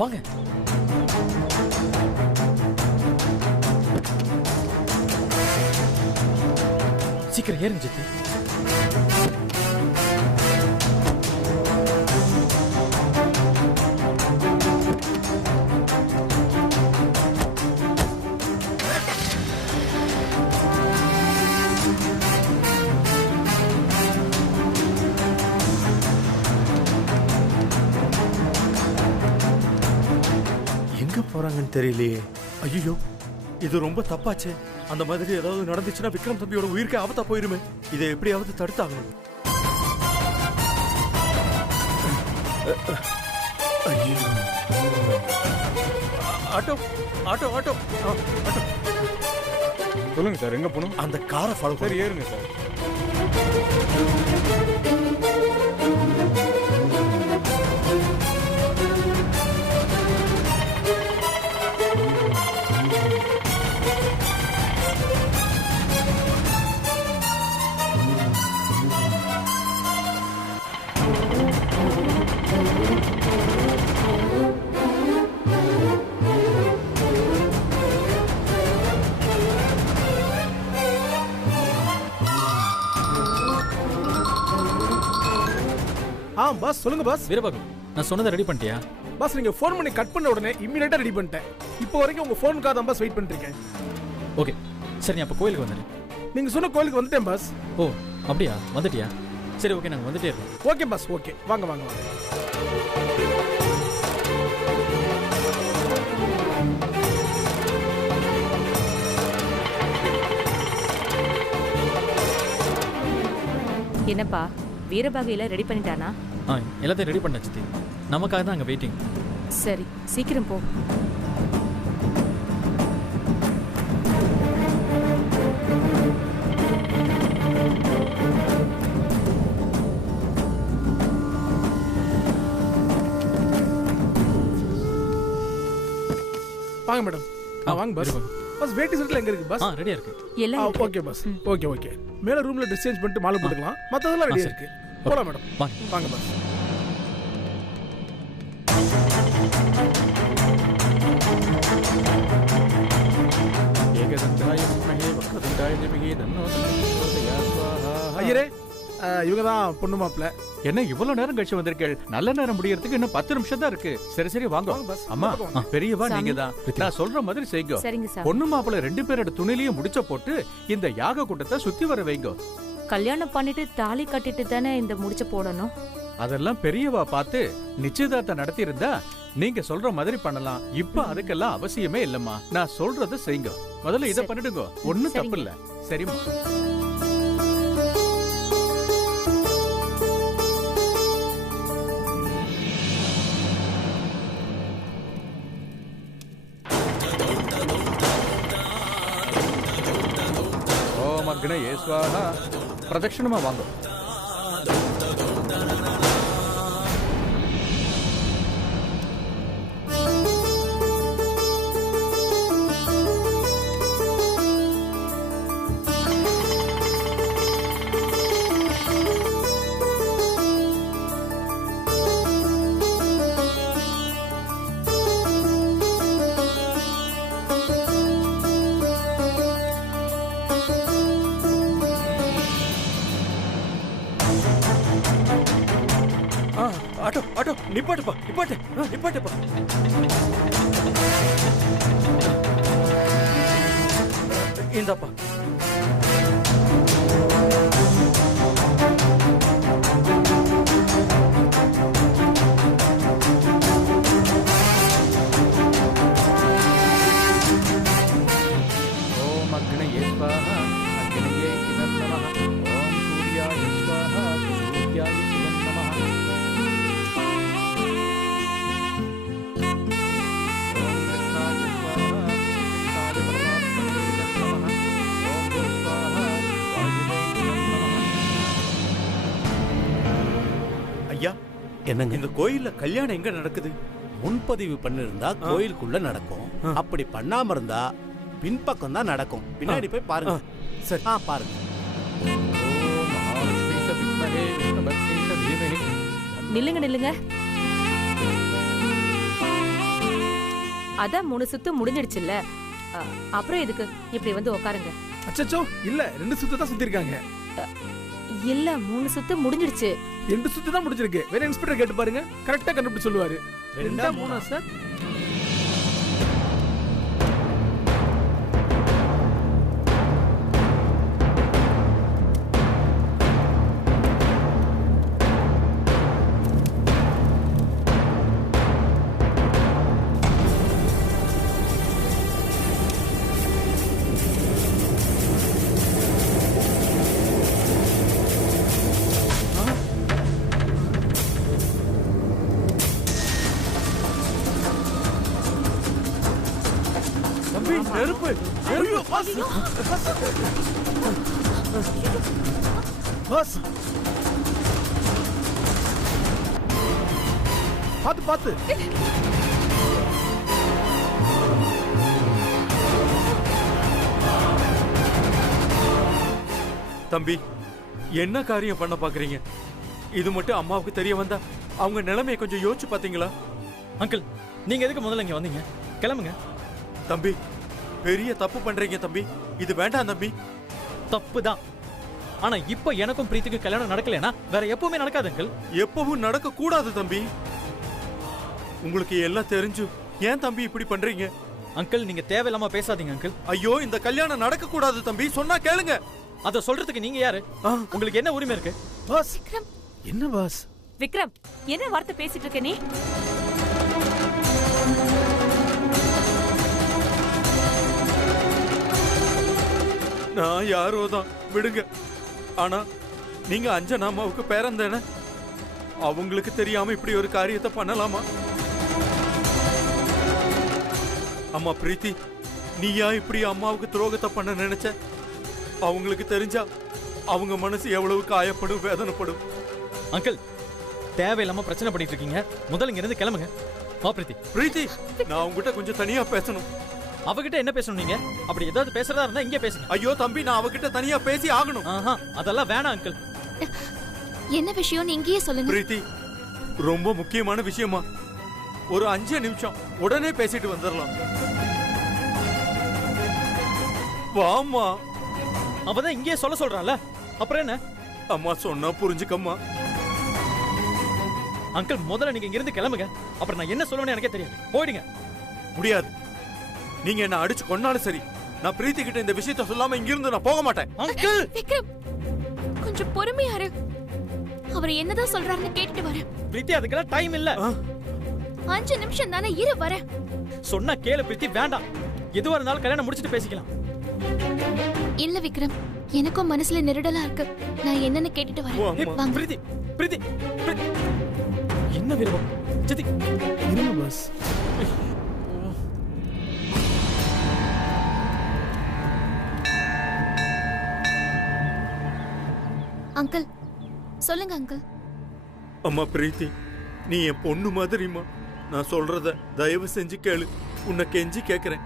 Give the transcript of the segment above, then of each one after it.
வாங்க. சீக்கிரம் ஏறுங்க சித்தி. எங்க போறாங்கன்னு தெரியலையே. ஐயோ, இது ரொம்ப தப்பாச்சே. அந்த மாதிரி ஏதாவது நடந்துச்சுன்னா விக்ரம் தம்பியோட உயிருக்கு ஆபத்தா போயிருமே. இதை எப்படியாவது தடுத்தாகணும். Auto auto auto auto. சொல்லுங்க சார், எங்க போகணும்? அந்த காரை ஃபாலோ சரி, ஏறுங்க சார். பாஸ் சொல்லுங்க பாஸ். வீரபாகு, நான் சொன்னதை ரெடி பண்ணிட்டியா? பாஸ் நீங்க ஃபோன் பண்ணி கட் பண்ண உடனே இமிடியேட்டா ரெடி பண்ணிட்டேன். இப்போ வரைக்கும் உங்க ஃபோனுக்காக தான் பாஸ் வெயிட் பண்ணிட்டு இருக்கேன். ஓகே சரி, நீ அப்போ கோயிலுக்கு வந்துடு. நீங்க சொன்ன கோயிலுக்கு வந்துட்டேன் பாஸ். ஓ அப்படியா, வந்துட்டியா? சரி ஓகே, நாங்கள் வந்துட்டே இருக்கோம். ஓகே பாஸ், ஓகே வாங்க வாங்க வாங்க. என்னப்பா வீரபாகையில ரெடி பண்ணிட்டானா? எல்லாத்தையும் ரெடி பண்ண சித்தி. நமக்காக தான் அங்கே வெயிட்டிங். சரி சீக்கிரம் போ. வாங்க மேடம். வாங்க பாஸ். பாஸ் வெயிட் செட்ல எங்க இருக்கு பாஸ்? ரெடியா இருக்கு எல்லாம் ஓகே பாஸ். Okay okay. மேல ரூம்ல ட்ரெஸ் சேஞ்ச் பண்ணிட்டு மாலை போட்டுக்கலாம். மத்ததெல்லாம் ரெடியா இருக்கு. போலாம் மேடம். வாங்க பாஸ். ஐயரே, இவங்க தான் பொண்ணு மாப்பிள்ள. என்ன இவ்வளவு நேரம் கழிச்சு வந்திருக்கேள்? நல்ல நேரம் முடியறதுக்கு இன்னும் 10 நிமிஷம் தான் இருக்கு. சரி சரி வாங்க. அம்மா பெரியவா நீங்க தான். நான் சொல்ற மாதிரி செய்யுங்க. பொண்ணு மாப்பிள்ள 2 பேரோட துணிலையும் முடிச்ச போட்டு இந்த யாக கூட்டத்தை சுத்தி வர வைங்க. கல்யாணம் பண்ணிட்டு தாலி கட்டிட்டு தானே இந்த முடிச்ச போடணும். அதெல்லாம் பெரியவா பார்த்து நிச்சயதார்த்தம் நடத்தி இருந்தா நீங்க சொல்ற மாதிரி பண்ணலாம். இப்ப அதுக்கெல்லாம் அவசியமே இல்லம்மா. நான் சொல்றதை செய்யுங்க. முதல்ல இதை பண்ணிடுங்க. ஒண்ணும் தப்பு இல்ல. சரிம்மா. ஓம் அக்னயே ஸ்வாஹா. பிரதட்சணமா வாங்க. ஆட்டோ ஆட்டோ நிப்பாட்டுப்பா, நிப்பாட்டு நிப்பாட்டுப்பா. இந்தாப்பா. ஓம் அக்னயே ஸ்வாஹா. அக்னயே இதம் நமः. ஓம் சூர்யாய ஸ்வாஹா. சூர்யாய இதம் நமः. ஐயா, என்னங்க இந்த கோயில்ல கல்யாணம் எங்க நடக்குது? முன்பதிவு பண்ணிருந்தா கோயிலுக்குள்ள நடக்கும். அப்படி பண்ணாம இருந்தா பின்பக்கம் தான் நடக்கும். பின்னாடி போய் பாருங்க. சரி பாருங்க. நில்லுங்க நில்லுங்க. அதான் 3 சுத்து முடிஞ்சிடுச்சுல்ல. அப்புறம் எதுக்கு இப்படி வந்து உட்காருங்க. அச்சச்சோ இல்ல 2 சுத்து தான் சுத்தி இருக்காங்க. இல்ல 3 சுத்து முடிஞ்சிடுச்சு. 2 சுத்து தான் முடிஞ்சிருக்கு. வேற இன்ஸ்பெக்டர் கேட்டு பாருங்க, கரெக்டா கண்டுபிடிச்சு சொல்லுவாரு. 2 3 சார். நெருப்பு பாஸ் பாத்து பாத்து. தம்பி, என்ன காரியம் பண்ண பாக்குறீங்க? இது மட்டும் அம்மாவுக்கு தெரிய வந்தா அவங்க நிலைமையை கொஞ்சம் யோசிச்சு பாத்தீங்களா? அங்கிள், நீங்க எதுக்கு முதல்ல இங்க வந்தீங்க? கிளம்புங்க. தம்பி, பெரிய தப்பு பண்றீங்க தம்பி. இது வேண்டாம் தம்பி. தப்பு தான். ஆனா இப்ப எனக்கும் பிரீத்திக்கு கல்யாணம் நடக்கலனா வேற எப்பவுமே நடக்காது அங்கிள். எப்பவும் நடக்க கூடாது தம்பி. உங்களுக்கு எல்லாம் தெரிஞ்சு ஏன் தம்பி இப்படி பண்றீங்க? அங்கிள், நீங்க தேவையில்லாம பேசாதீங்க அங்கிள். ஐயோ, இந்த கல்யாணம் நடக்க கூடாது தம்பி. சொன்னா கேளுங்க. அத சொல்றதுக்கு நீங்க யாரு? உங்களுக்கு என்ன உரிமை இருக்கு? பாஸ் விக்ரம், என்ன பாஸ்? விக்ரம் என்ன வார்த்தை பேசிட்டு இருக்க நீ? நான் யாரோ தான் விடுங்க. ஆனா நீங்க அஞ்சனா அம்மாவுக்கு பேரன் தானே? அவங்களுக்கு தெரியாம இப்படி ஒரு காரியத்தை பண்ணலாமா? அம்மா பிரீத்தி, நீயா இப்படி அம்மாவுக்கு துரோகத்தை பண்ண நினைச்ச? அவங்களுக்கு தெரிஞ்சா அவங்க மனசு எவ்வளவு காயப்படும், வேதனைப்படும். அங்கிள், தேவையில்லாம பிரச்சனை பண்ணிட்டு இருக்கீங்க. முதல்ல இங்க இருந்து கிளம்புங்க. வா பிரீத்தி. பிரீத்தி, நான் உங்ககிட்ட கொஞ்சம் தனியா பேசணும். அவகிட்ட என்ன பேசணும் நீங்க? அப்படி ஏதாவது பேசுறதா இருந்தா இங்கே பேசுங்க. ஐயோ தம்பி, நான் அவகிட்ட தனியா பேசி ஆகணும். அதெல்லாம் வேணாம் அங்கிள். என்ன விஷயம் இங்கேயே சொல்லுங்க. பிரீத்தி, ரொம்ப முக்கியமான விஷயமா, ஒரு 5 நிமிஷம் உடனே பேசிட்டு வந்துடலாம். வாமா. அவதான் இங்கே சொல்ல சொல்றான்ல, அப்புறம் என்ன? அம்மா சொன்னா புரிஞ்சுக்கம்மா. அங்கிள், முதல்ல நீங்க இங்கிருந்து கிளம்புங்க. அப்புறம் நான் என்ன சொல்லுவேன்னு எனக்கே தெரியாது. போயிடுங்க. முடியாது. நீங்க என்ன அடிச்சு கொன்னாலும் சரி, நான் பிரீத்தி கிட்ட இந்த விஷயத்தை சொல்லாம இங்கிருந்து நான் போக மாட்டேன். அங்கிள், விக்ரம் கொஞ்சம் பொறுமையா இரு. அவர் என்னதான் சொல்றாருன்னு கேட்டுட்டு வரேன். பிரீத்தி, அதுக்கெல்லாம் டைம் இல்ல. 5 நிமிஷம் தானே, இரு வரேன். சொன்னா கேளு பிரீத்தி. வேண்டாம், எதுவா இருந்தாலும் கல்யாணம் முடிச்சிட்டு பேசிக்கலாம். இல்ல விக்ரம், எனக்கும் மனசுல நெருடலா இருக்கு. நான் என்னன்னு கேட்டுட்டு வரேன். வாங்க. பிரீத்தி, பிரீத்தி, என்ன விருப்பம்? ஜதி, இருங்க பாஸ். அங்கிள், சொல்லுங்க அங்கிள். அம்மா பிரீத்தி, நீ என் பொண்ணு மாதிரிமா. நான் சொல்றத தயவு செஞ்சு கேளு. உன்னை கெஞ்சி கேக்குறேன்.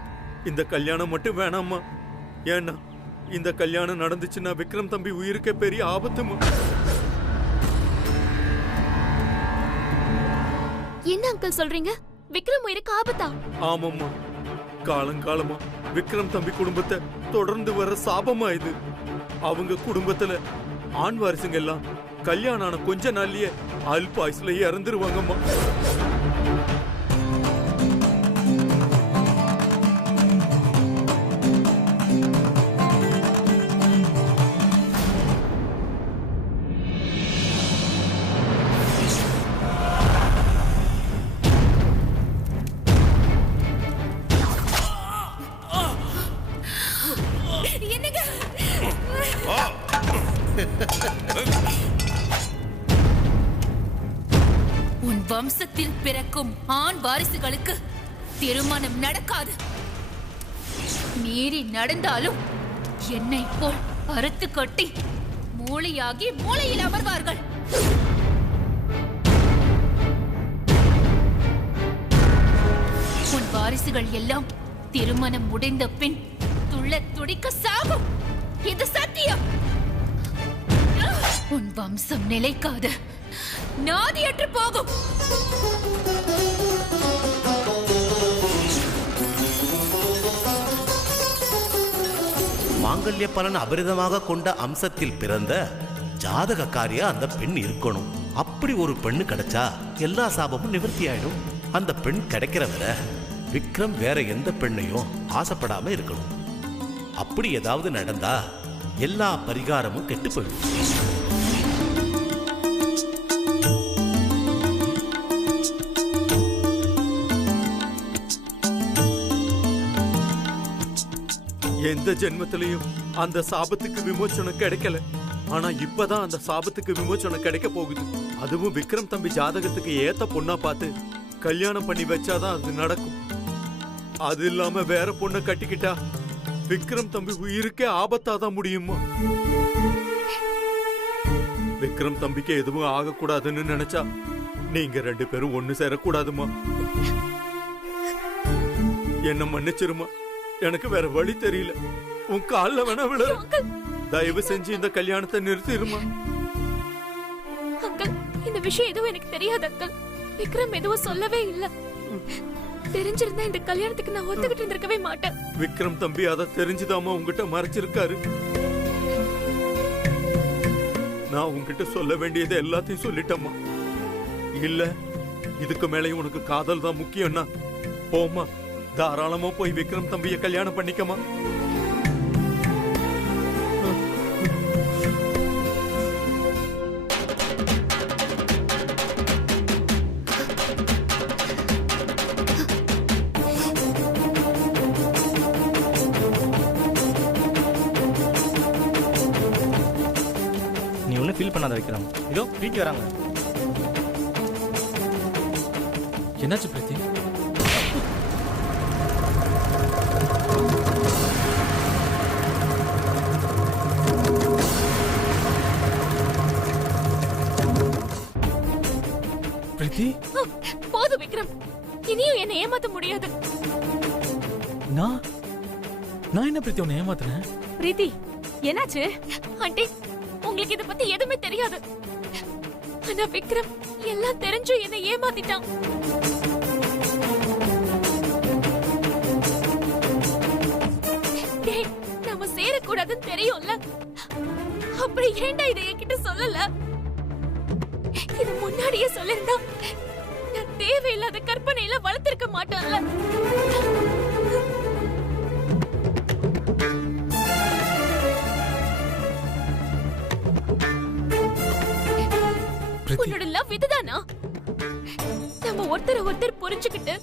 இந்த கல்யாணம் மட்டும் வேணாம்மா. ஏன்னா இந்த கல்யாணம் நடந்துச்சுன்னா விக்ரம் தம்பி உயிருக்கே பெரிய ஆபத்துமா. என்ன அங்கிள் சொல்றீங்க? விக்ரம் உயிருக்கு ஆபத்தா? ஆமாம்மா, காலங்காலமா விக்ரம் தம்பி குடும்பத்தை தொடர்ந்து வர சாபமா இது. அவங்க குடும்பத்துல ஆண் வாரிசுங்க எல்லாம் கல்யாணம் ஆன கொஞ்ச நாள்லயே அல்பாயுஸ்ல இறந்துருவாங்கம்மா. உன் வம்சத்தில் பிறக்கும் ஆண் வாரிசுகளுக்கு திருமணம் நடக்காது. மீறி நடந்தாலும் என்னை போல் அறுத்து கட்டி மூளையாகி மூளையில் அமர்வார்கள். உன் வாரிசுகள் எல்லாம் திருமணம் முடிந்த பின் துள்ள துடிக்க சாகும். இது சத்தியம். உன் வம்சம் நிலைக்காது, நாதியற்று போகும். மாங்கல்ய பலன் அபரிதமாக கொண்ட அம்சத்தில் பிறந்த ஜாதகக்காரியா அந்த பெண் இருக்கணும். அப்படி ஒரு பெண்ணு கிடைச்சா எல்லா சாபமும் நிவர்த்தி ஆயிடும். அந்த பெண் கிடைக்கிற வரை விக்ரம் வேற எந்த பெண்ணையும் ஆசைப்படாம இருக்கணும். அப்படி ஏதாவது நடந்தா எல்லா பரிகாரமும் கெட்டு போயிடும். எந்த ஜென்மத்திலையும் அந்த சாபத்துக்கு விமோச்சனம் கிடைக்கல. ஆனா இப்பதான் அந்த சாபத்துக்கு விமோச்சனம் கிடைக்க போகுது. அதுவும் விக்ரம் தம்பி ஜாதகத்துக்கு ஏத்த பொண்ணா பார்த்து கல்யாணம் பண்ணி வச்சாதான் அது நடக்கும். அது இல்லாம வேற பொண்ணை கட்டிக்கிட்டா விக்ரம் தம்பி உயிருக்கே ஆபத்தாதான் முடியுமா? விக்ரம் தம்பிக்கு எதுவும் ஆகக்கூடாதுன்னு நினைச்சா நீங்க 2 பேரும் ஒண்ணு சேரக்கூடாதுமா. என்ன மன்னிச்சிருமா, எனக்கு வேற வழி தெரியல. உன் கால்ல வேணா விழ. தயவு செஞ்சு இந்த கல்யாணத்தை நிறுத்திடுமா. அங்கிள், இந்த விஷயம் எதுவும் எனக்கு தெரியாது அங்கிள். விக்ரம் எதுவும் சொல்லவே இல்ல. தெரிஞ்சிருந்தா இந்த கல்யாணத்துக்கு நான் ஒத்துக்கிட்டு இருந்திருக்கவே மாட்டேன். விக்ரம் தம்பி அதை தெரிஞ்சுதாமா உங்ககிட்ட மறைச்சிருக்காரு. நான் உங்ககிட்ட சொல்ல வேண்டியது எல்லாத்தையும் சொல்லிட்டேம்மா. இல்ல இதுக்கு மேலே உனக்கு காதல் தான் முக்கியம்னா போமா, தாராளமா போய் விக்ரம் தம்பியை கல்யாணம் பண்ணிக்கமா. நீ ஒன்றும் ஃபீல் பண்ணாத விக்ரம். இதோ பிரீத்தி வராங்க. என்னாச்சு பிரீத்தி? பிரீத்தி, போதும் விக்ரம், இனியும் என்னை ஏமாத்த முடியாது. நான் என்ன பிரீத்தி உன்னை ஏமாத்துறேன்? பிரீத்தி, என்னாச்சு? ஆண்டி, உங்களுக்கு இத பத்தி எதுவுமே தெரியாது. ஆனா விக்ரம் எல்லாம் தெரிஞ்சும் என்னை ஏமாத்திட்டான். டேய், நாம சேரக்கூடாதுன்னு தெரியும்ல, அப்புறம் ஏன்டா இதை என்கிட்ட சொல்லல? இது முன்னாடியே சொல்லிருந்தா நான் தேவையில்லாத கற்பனையில வளர்த்திருக்க மாட்டேன்ல. உன்னோட லவ் இதுதானா? நம்ம ஒருத்தர் புரிஞ்சுக்கிட்டு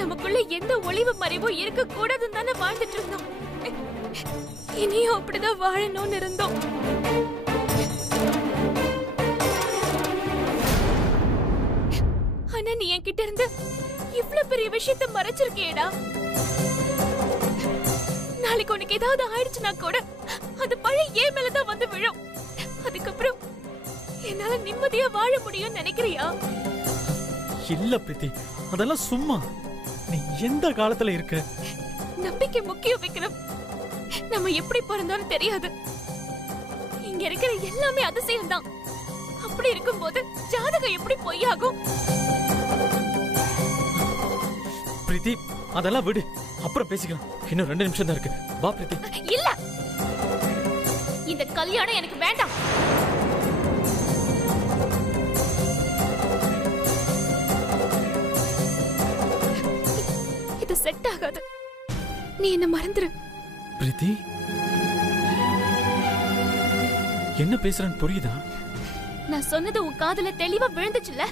நமக்குள்ள எந்த ஒளிவு மறைவும் இருக்க கூடாதுன்னு தானே வாழ்ந்துட்டு இருந்தோம். இனியும் அப்படிதான் வாழணும்னு இருந்தோம். ஆனா நீ என்கிட்ட இருந்து இவ்வளவு பெரிய விஷயத்தை மறைச்சிருக்கேடா. நாளைக்கு உனக்கு ஏதாவது ஆயிடுச்சுன்னா கூட அது பழைய ஏன் மேலதான் வந்து விழும். அதுக்கப்புறம் என்னால நிம்மதியா வாழ முடியும்னு நினைக்கிறியா? இல்ல பிரீத்தி, அதெல்லாம் சும்மா. நீ எந்த காலத்துல இருக்க? நம்பிக்கை முக்கியம் விக்ரம். நம்ம எப்படி பிறந்தோம்னு தெரியாது. இங்க இருக்கிற எல்லாமே அதிசயம் தான். அப்படி இருக்கும்போது ஜாதகம் எப்படி பொய்யாகும்? பிரீத்தி, அதெல்லாம் விடு, அப்புறம் பேசிக்கலாம். இன்னும் 2 நிமிஷம் தான் இருக்கு. வா பிரீத்தி. இல்ல, இந்த கல்யாணம் எனக்கு வேண்டாம். இது செட் ஆகாது. நீ என்ன மறந்துரு. பிரீத்தி, என்ன பேசுறேன்னு புரியுதா? நான் சொன்னது உன் காதுல தெளிவா விழுந்துச்சுல்ல?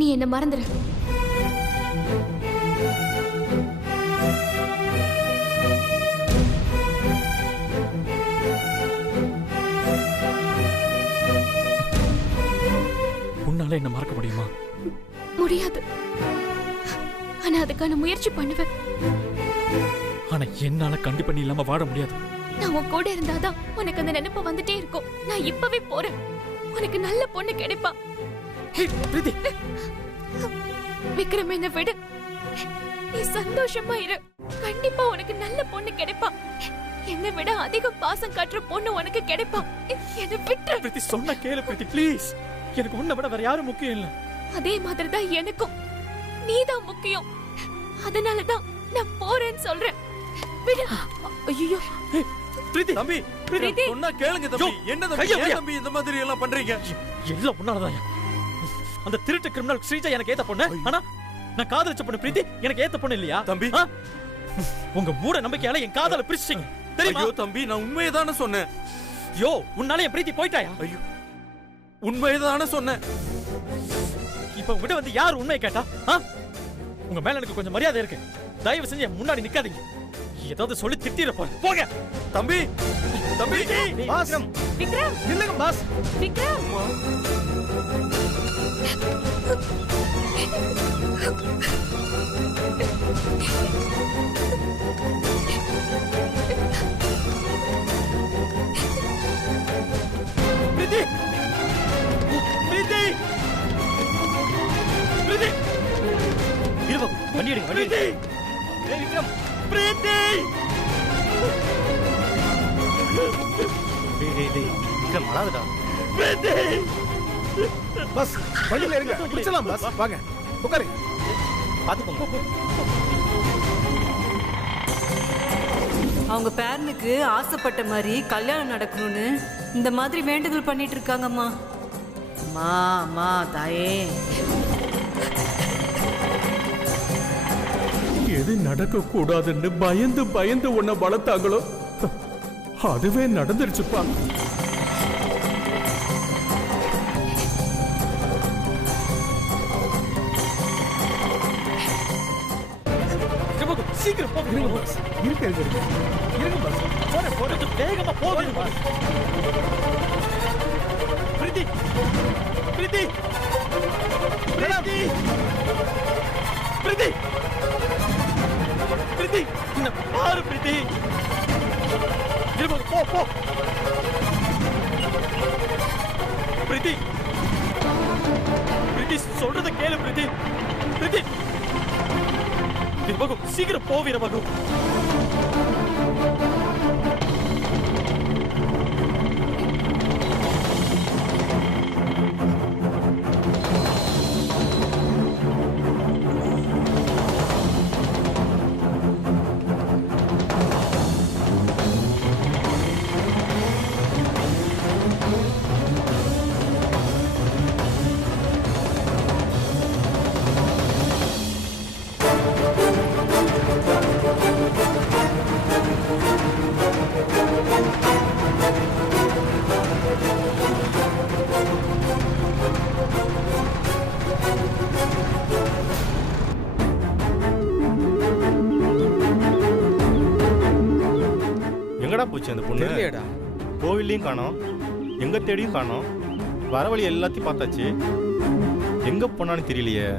நீ என்ன மறந்துரு. உன்னால என்ன மறக்க முடியுமா? முடியாது. ஆனா அதுக்கான முயற்சி பண்ணுவேன். ஆனா என்னால கண்டிப்பா நீ இல்லாம வாழ முடியாது. நான் உன் கூட இருந்தாதான் உனக்கு அந்த நினைப்பு வந்துட்டே இருக்கும். நான் இப்பவே போறேன். உனக்கு நல்ல பொண்ணு கிடைப்பா. பிரீத்தி, விக்ரம், என்ன விடு. நீ சந்தோஷமா இரு. கண்டிப்பா உனக்கு நல்ல பொண்ணு கிடைப்பா. என்னை விட அதிக பாசம் காட்டுற பொண்ணு உனக்கு கிடைப்பா. என்ன விட்டு. பிரீத்தி, சொன்ன கேளு பிரீத்தி, ப்ளீஸ். எனக்கு உன்னை விட வேற யாரும் முக்கியம் இல்ல. அதே மாதிரி தான் எனக்கும் நீதான் முக்கியம். அதனாலதான் நான் போறேன்னு சொல்றேன். விடு. ஐயோ, பிரீத்தி தம்பி பிரீத்தி. சொன்னா கேளுங்க தம்பி. என்ன தம்பி கையை ஏன் விடுயா. தம்பி இந்த மாதிரி எல்லாம் பண்றீங்க? எல்லாம் உன்னாலதான். அந்த திருட்டு கிரிமினல் ஸ்ரீஜா எனக்கு ஏத்த பொண்ணு. ஆனா நான் காதலிச்ச பொண்ணு பிரீத்தி எனக்கு ஏத்த பொண்ணு இல்லையா தம்பி? உங்க மூட நம்பிக்கையால என் காதலை பிரிச்சிட்டீங்க தெரியுமா? ஐயோ தம்பி, நான் உண்மையதானே சொன்னேன். யோ, உன்னால என் பிரீத்தி போயிட்டாயா? ஐயோ, உண்மையதானே சொன்னேன். இப்ப உங்ககிட்ட வந்து யார் உண்மையை கேட்டா? உங்க மேல எனக்கு கொஞ்சம் மரியாதை இருக்கு. தயவு செஞ்சு என் முன்னாடி நிக்காதீங்க. ஏதாவது சொல்லி திட்டிர போங்க. தம்பி தம்பி பாஸ் விக்ரம் இல்லங்க பாஸ். விக்ரம் பிரீத்தி பிரீத்தி பிரீத்தி இருவா வண்டி எடுங்க வண்டி எடுங்க. ஏய் விக்ரம் பிரீத்தி விக்ரம் அழாதடா. பிரீத்தி பாஸ் வண்டியில இருங்க. பிடிச்சலாம் பாஸ். வாங்க உட்காருங்க. பாத்துக்கோங்க. அவங்க பேரனுக்கு ஆசைப்பட்ட மாதிரி கல்யாணம் நடக்கணும்னு இந்த மாதிரி வேண்டுதல் பண்ணிட்டு இருக்காங்கம்மா. அம்மா அம்மா தாயே. எது நடக்க கூடாதுன்னு பயந்து பயந்து உன்னை வளர்த்தாங்களோ அதுவே நடந்துருச்சுப்பா. சீக்கிரம் போங்க. இருங்க பாஸ். இருங்க இருங்க இருங்க பாஸ். போறது வேகமா போகுது. பிரீத்தி பிரீத்தி பிரீத்தி பிரீத்தி பிரீத்தி என்ன பாரு பிரீத்தி. போ போ பிரீத்தி பிரீத்தி சொல்றத கேளு பிரீத்தி. பிரீத்தி வீரபாகு சீக்கிரம் போ வீரபாகு. எங்கடா போச்சு அந்த பொண்ணு? தெரியலடா. கோவில்லையும் காணோம், எங்க தேடியும் காணோம். வர வழி எல்லாத்தையும் பார்த்தாச்சு, எங்க போனான்னு தெரியலையே.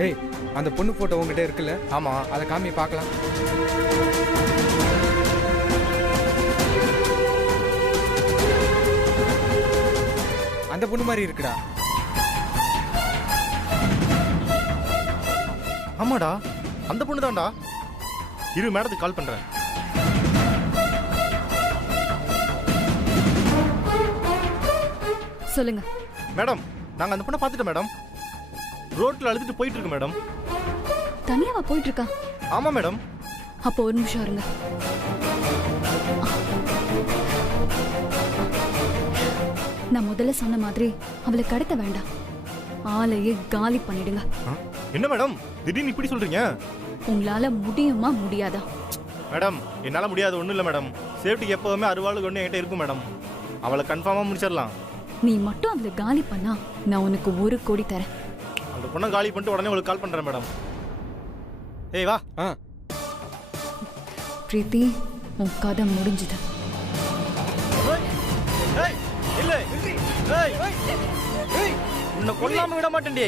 டேய், அந்த பொண்ணு போட்டோ உங்ககிட்ட இருக்குல்ல? ஆமா, அதை காமி பார்க்கலாம். அந்த பொண்ணு மாதிரி இருக்குடா. ஆமாடா, அந்த பொண்ணு தான்டா. இரு, மேடத்துக்கு கால் பண்றேன். சொல்லுங்க மேடம், நாங்க அந்த பொண்ணை பார்த்துட்டோம் மேடம். ரோட்ல அழுதுட்டு போயிட்டு இருக்கு மேடம். தனியாவா போயிட்டு இருக்கா? ஆமா மேடம். அப்போ ஒரு நிமிஷம் இருங்க. நான் முதல்ல சொன்ன மாதிரி அவளை கடத்த வேண்டாம், ஆளையே காலி பண்ணிடுங்க. என்ன மேடம் திடீர்னு இப்படி சொல்றீங்க? உங்களால முடியுமா முடியாதா? மேடம், என்னால முடியாது ஒண்ணும் இல்ல மேடம். சேஃப்டிக்கு எப்பவுமே அறுவாள் ஒண்ணு என்கிட்ட இருக்கும் மேடம். அவளை கன்ஃபார்மா முடிச்சிடலாம். நீ மட்டும் அவளை காலி பண்ணா நான் உனக்கு 1 கோடி தரேன். அந்த பொண்ணை காலி பண்ணிட்டு உடனே உங்களுக்கு கால் பண்றேன் மேடம். ஏய் வா. பிரீத்தி, உன் கதை முடிஞ்சுது. இல்ல, உன்னை கொல்லாம விட மாட்டேன்டி.